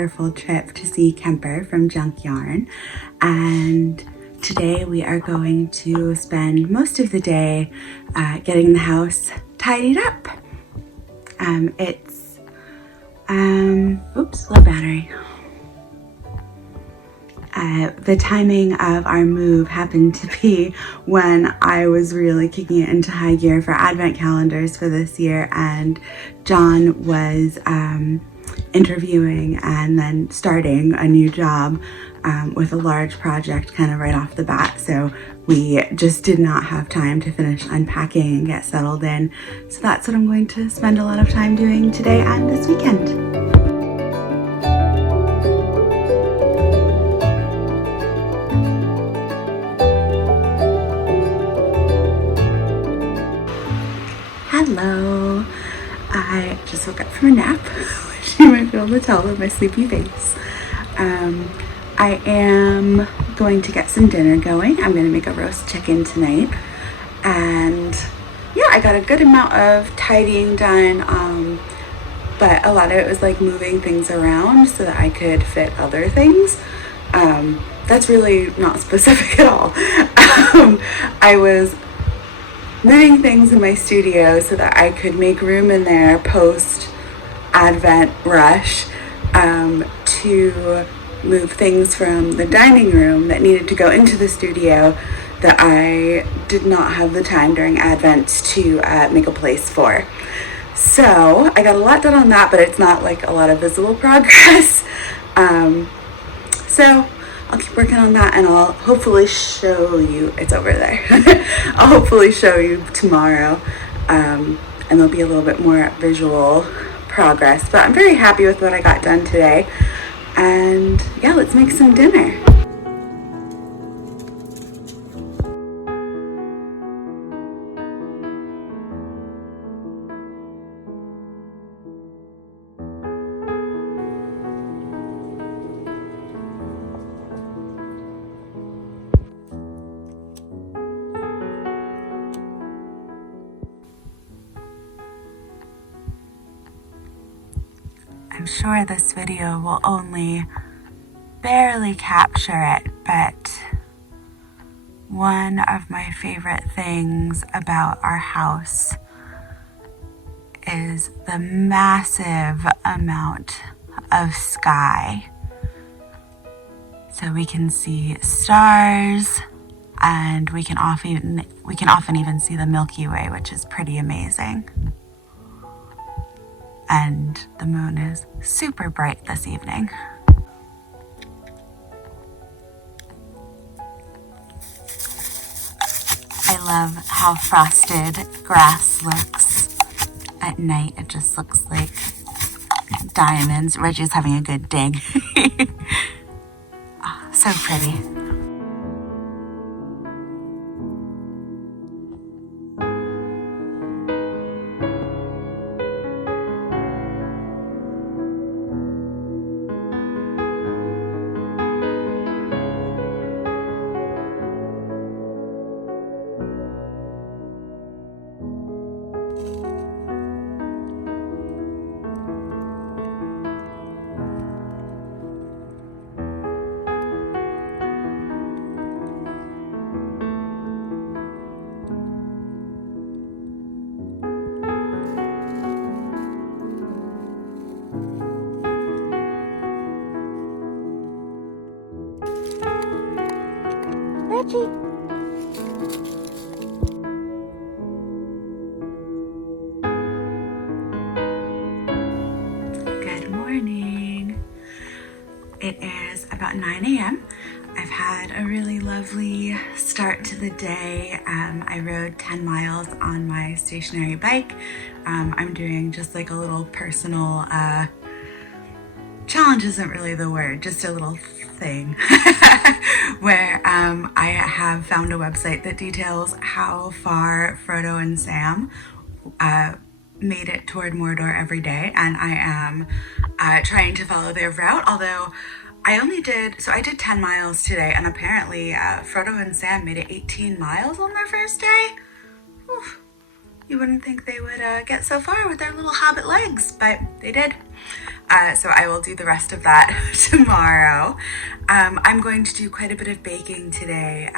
wonderful trip to see Kemper from Junk Yarn, and today we are going to spend most of the day getting the house tidied up. Oops, low battery. The timing of our move happened to be when I was really kicking it into high gear for advent calendars for this year, and John was interviewing and then starting a new job with a large project kind of right off the bat. So we just did not have time to finish unpacking and get settled in. So that's what I'm going to spend a lot of time doing today and this weekend. Hello, I just woke up from a nap, which you might be able to tell with my sleepy face. I am going to get some dinner going. I'm going to make a roast chicken tonight, and yeah, I got a good amount of tidying done, but a lot of it was like moving things around so that I could fit other things. That's really not specific at all. I was moving things in my studio so that I could make room in there post Advent rush, to move things from the dining room that needed to go into the studio that I did not have the time during Advent to make a place for. So I got a lot done on that, but it's not like a lot of visible progress. So I'll keep working on that, and I'll hopefully show you, it's over there. I'll hopefully show you tomorrow, and there'll be a little bit more visual progress, but I'm very happy with what I got done today. And yeah, let's make some dinner. I'm sure this video will only barely capture it, but one of my favorite things about our house is the massive amount of sky. So we can see stars, and we can often even see the Milky Way, which is pretty amazing. And the moon is super bright this evening. I love how frosted grass looks at night. It just looks like diamonds. Reggie's having a good dig. Oh, so pretty. Reggie. Good morning. It is about 9 a.m. I've had a really lovely start to the day. I rode 10 miles on my stationary bike. I'm doing just like a little personal, challenge isn't really the word, just a little thing where I have found a website that details how far Frodo and Sam made it toward Mordor every day, and I am trying to follow their route, although I did 10 miles today, and apparently Frodo and Sam made it 18 miles on their first day. Whew. You wouldn't think they would get so far with their little hobbit legs, but they did. So I will do the rest of that tomorrow. I'm going to do quite a bit of baking today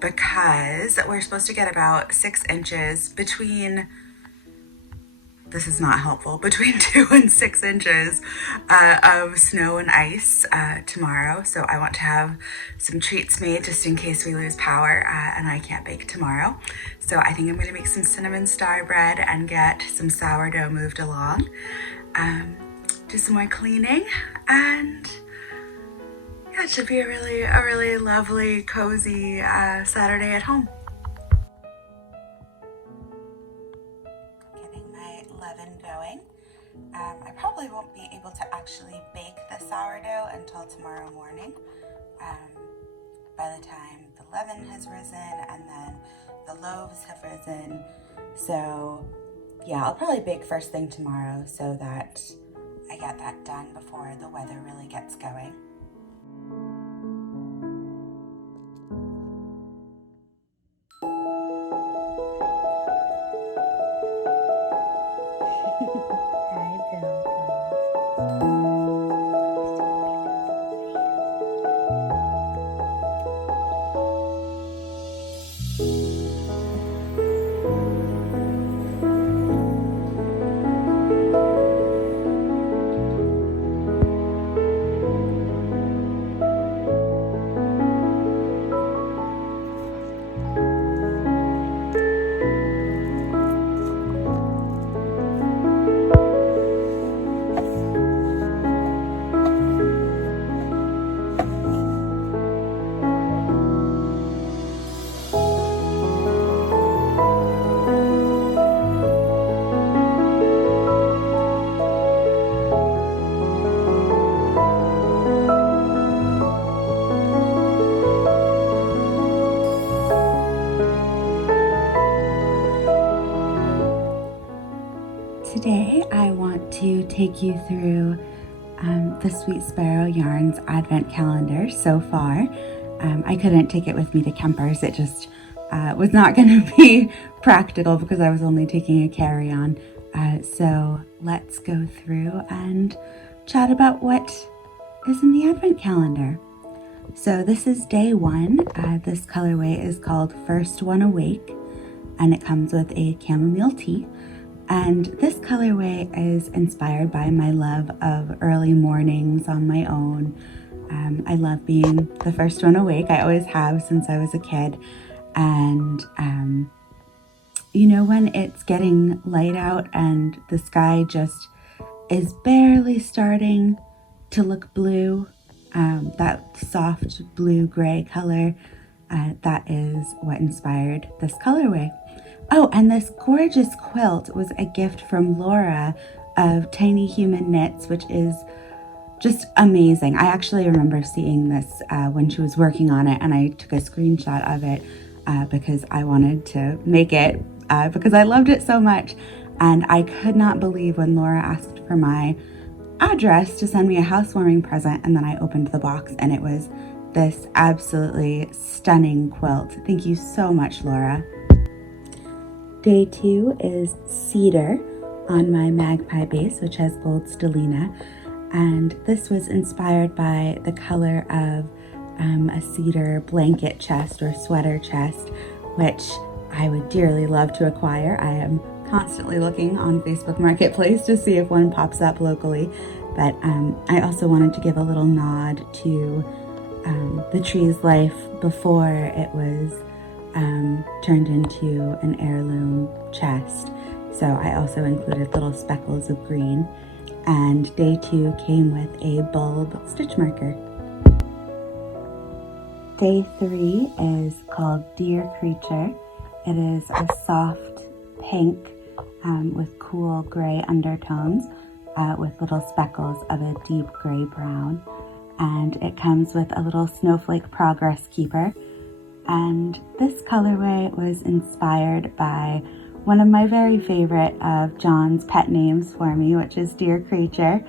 because we're supposed to get about 6 inches between, this is not helpful, between 2 and 6 inches of snow and ice tomorrow. So I want to have some treats made just in case we lose power and I can't bake tomorrow. So I think I'm going to make some cinnamon star bread and get some sourdough moved along. Do some more cleaning, and yeah, it should be a really lovely, cozy Saturday at home. Getting my leaven going. I probably won't be able to actually bake the sourdough until tomorrow morning. By the time the leaven has risen and then the loaves have risen. So yeah, I'll probably bake first thing tomorrow so that I get that done before the weather really gets going. Hi, Bill. Today I want to take you through the Sweet Sparrow Yarns Advent Calendar so far. I couldn't take it with me to Kemper's. It just was not going to be practical because I was only taking a carry-on. So let's go through and chat about what is in the Advent Calendar. So this is day 1. This colorway is called First One Awake, and it comes with a chamomile tea. And this colorway is inspired by my love of early mornings on my own. I love being the first one awake. I always have since I was a kid. And, you know, when it's getting light out and the sky just is barely starting to look blue, that soft blue-gray color, that is what inspired this colorway. Oh, and this gorgeous quilt was a gift from Laura of Tiny Human Knits, which is just amazing. I actually remember seeing this when she was working on it, and I took a screenshot of it because I wanted to make it because I loved it so much. And I could not believe when Laura asked for my address to send me a housewarming present, and then I opened the box and it was this absolutely stunning quilt. Thank you so much, Laura. Day 2 is cedar on my magpie base, which has gold stellina, and this was inspired by the color of a cedar blanket chest or sweater chest, which I would dearly love to acquire. I am constantly looking on Facebook Marketplace to see if one pops up locally, but I also wanted to give a little nod to the tree's life before it was turned into an heirloom chest. So I also included little speckles of green. And day 2 came with a bulb stitch marker. Day 3 is called Dear Creature. It is a soft pink with cool gray undertones with little speckles of a deep gray brown. And it comes with a little snowflake progress keeper. And this colorway was inspired by one of my very favorite of John's pet names for me, which is Dear Creature.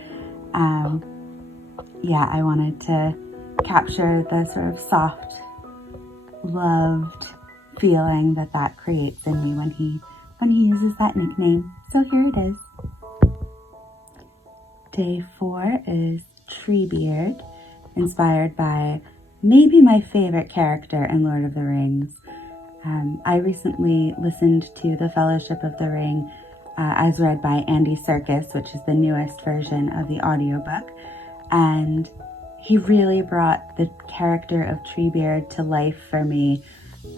Yeah, I wanted to capture the sort of soft, loved feeling that creates in me when he uses that nickname. So here it is. Day 4 is Treebeard, inspired by maybe my favorite character in Lord of the Rings. I recently listened to The Fellowship of the Ring as read by Andy Serkis, which is the newest version of the audiobook, and he really brought the character of Treebeard to life for me.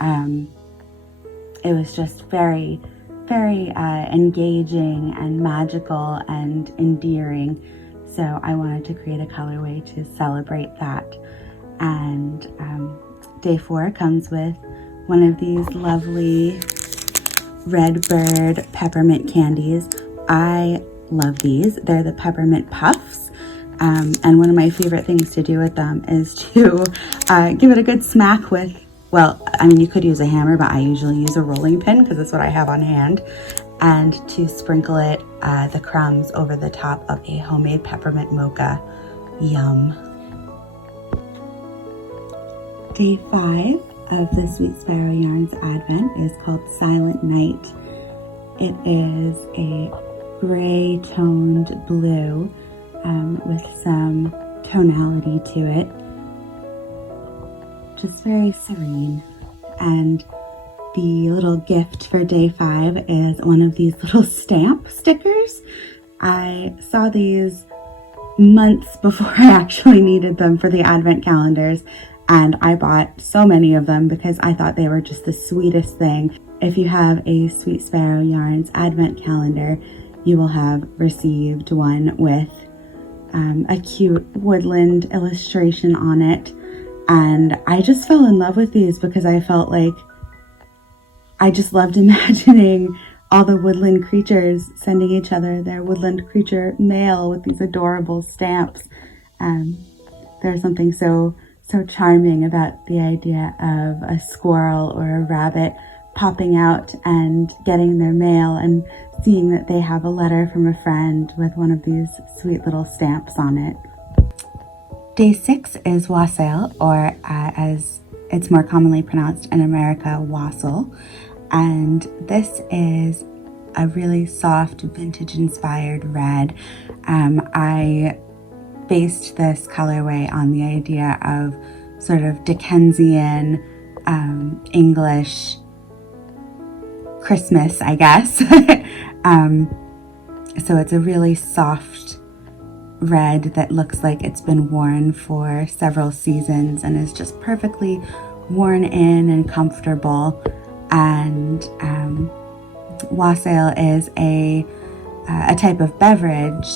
It was just very, very engaging and magical and endearing. So I wanted to create a colorway to celebrate that. And Day 4 comes with one of these lovely Redbird peppermint candies. I love these. They're the peppermint puffs. And one of my favorite things to do with them is to give it a good smack with, well, I mean, you could use a hammer, but I usually use a rolling pin because that's what I have on hand. And to sprinkle it, the crumbs over the top of a homemade peppermint mocha. Yum. Day 5 of the Sweet Sparrow Yarns Advent is called Silent Night. It is a gray toned blue with some tonality to it. Just very serene. And the little gift for Day 5 is one of these little stamp stickers. I saw these months before I actually needed them for the Advent calendars, and I bought so many of them because I thought they were just the sweetest thing. If you have a Sweet Sparrow Yarns Advent calendar, you will have received one with a cute woodland illustration on it. And I just fell in love with these because I felt like I just loved imagining all the woodland creatures sending each other their woodland creature mail with these adorable stamps. There's something so charming about the idea of a squirrel or a rabbit popping out and getting their mail and seeing that they have a letter from a friend with one of these sweet little stamps on it. Day 6 is wassail, or as it's more commonly pronounced in America, wassail. And this is a really soft vintage-inspired red. I based this colorway on the idea of sort of Dickensian English Christmas, I guess. So it's a really soft red that looks like it's been worn for several seasons and is just perfectly worn in and comfortable. And wassail is a type of beverage,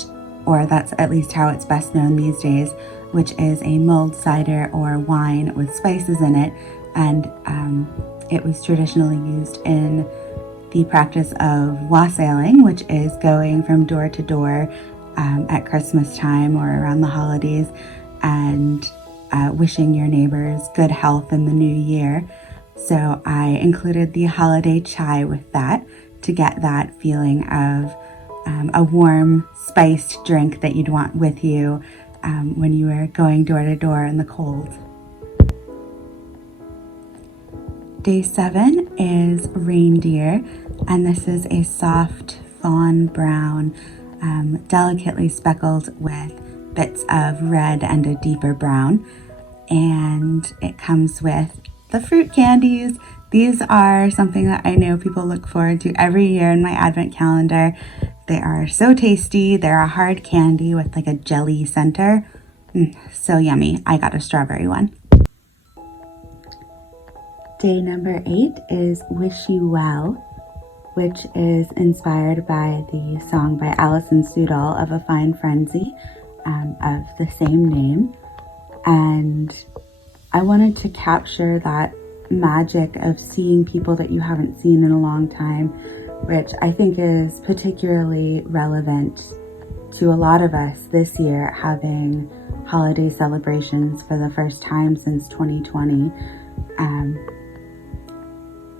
or that's at least how it's best known these days, which is a mulled cider or wine with spices in it. And it was traditionally used in the practice of wassailing, which is going from door to door at Christmas time or around the holidays and wishing your neighbors good health in the new year. So I included the holiday chai with that to get that feeling of a warm, spiced drink that you'd want with you when you were going door to door in the cold. Day 7 is reindeer, and this is a soft fawn brown, delicately speckled with bits of red and a deeper brown. And it comes with the fruit candies. These are something that I know people look forward to every year in my Advent calendar. They are so tasty. They're a hard candy with like a jelly center. So yummy. I got a strawberry one. Day number 8 is Wish You Well, which is inspired by the song by Alison Sudol of A Fine Frenzy of the same name. And I wanted to capture that magic of seeing people that you haven't seen in a long time, which I think is particularly relevant to a lot of us this year, having holiday celebrations for the first time since 2020.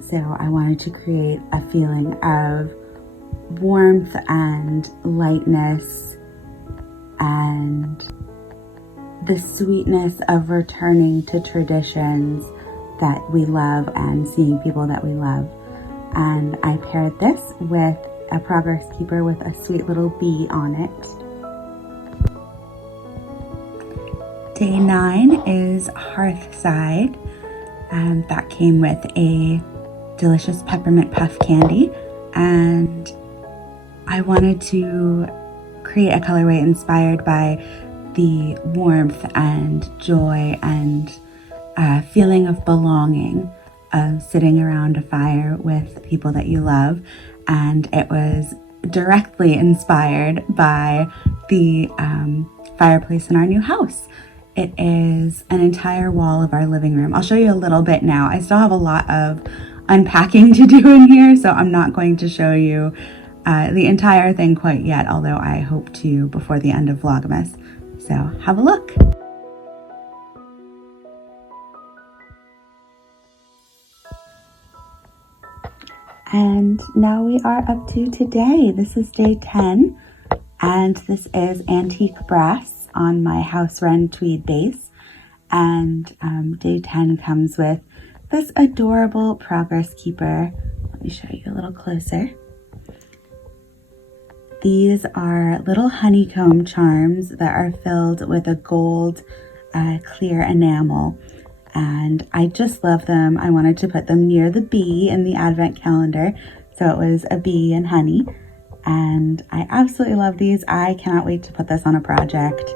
So I wanted to create a feeling of warmth and lightness and the sweetness of returning to traditions that we love and seeing people that we love. And I paired this with a progress keeper with a sweet little bee on it. day 9 is Hearthside. That came with a delicious peppermint puff candy, and I wanted to create a colorway inspired by the warmth and joy and feeling of belonging of sitting around a fire with people that you love. And it was directly inspired by the fireplace in our new house. It is an entire wall of our living room. I'll show you a little bit now. I still have a lot of unpacking to do in here, so I'm not going to show you the entire thing quite yet, although I hope to before the end of Vlogmas. So have a look. And now we are up to today. This is day 10, and this is antique brass on my house wren tweed base. And day 10 comes with this adorable progress keeper. Let me show you a little closer. These are little honeycomb charms that are filled with a gold clear enamel, and I just love them. I wanted to put them near the bee in the advent calendar, so it was a bee and honey, and I absolutely love these. I cannot wait to put this on a project.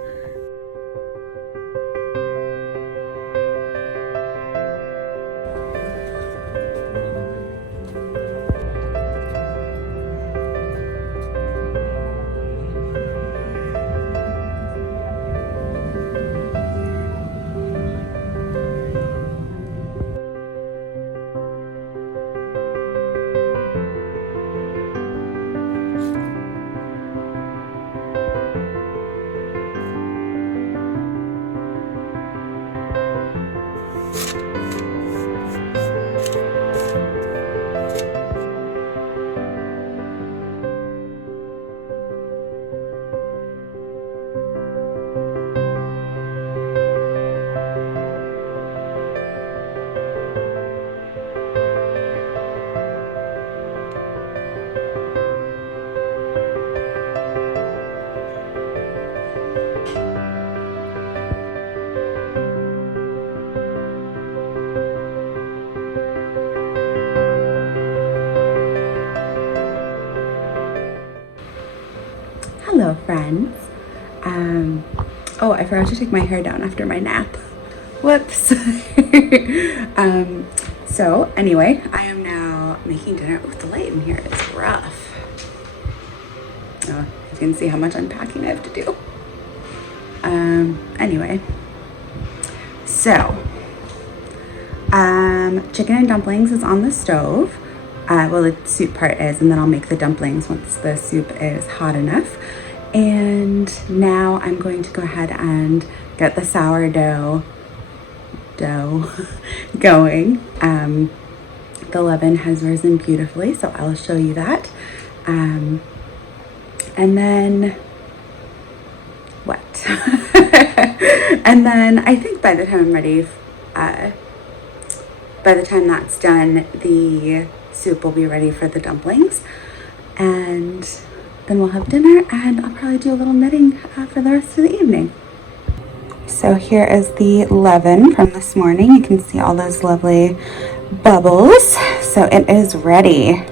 Hello friends. Oh, I forgot to take my hair down after my nap. Whoops. So anyway, I am now making dinner. Oh, the light in here is rough. Oh, you can see how much unpacking I have to do. Anyway, so chicken and dumplings is on the stove. Well, the soup part is, and then I'll make the dumplings once the soup is hot enough. And now I'm going to go ahead and get the sourdough dough going. The leaven has risen beautifully, so I'll show you that. And then what? And then I think by the time I'm ready, by the time that's done, the soup will be ready for the dumplings, and then we'll have dinner, and I'll probably do a little knitting for the rest of the evening. So here is the leaven from this morning. You can see all those lovely bubbles. So it is ready.